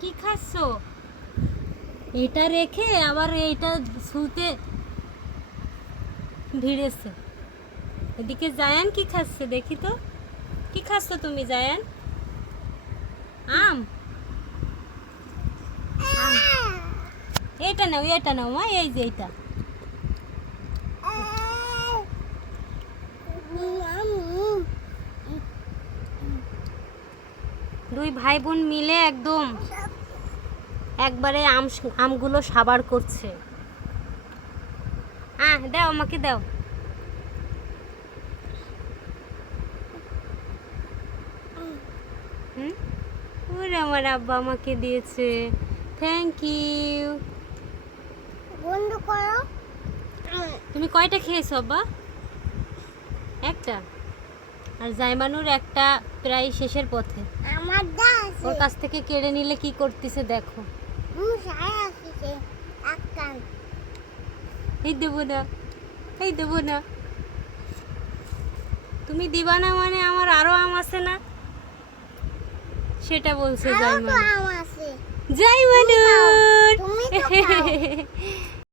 কি খাচ্ছ? এটা রেখে আবার এইটা শুতে ভিড়েছে। এদিকে জায়ান কি খাচ্ছে দেখি তো। কি খাচ্ছ তুমি জায়ান? আম। এটা নাও এটা নাও, মা, এই যে এইটা। দুই ভাই বোন মিলে একদম একবারে আম আমগুলো সাবার করছে। আহ দাও আমাকে দাও। হুম? ওরে আমার আব্বা আমাকে দিয়েছে। থ্যাংক ইউ বন্ধ করো। তুমি কয়টা খেয়েছো আব্বা? একটা? আর জাইমানুর একটা প্রায় শেষের পথে। আমার ওর কাছ থেকে কেড়ে নিলে কি করতেছে দেখো। এই দেবো না এই দেবো না। তুমি দিবা না মানে আমার আরও আম আছে না? সেটা বলছে যাই তো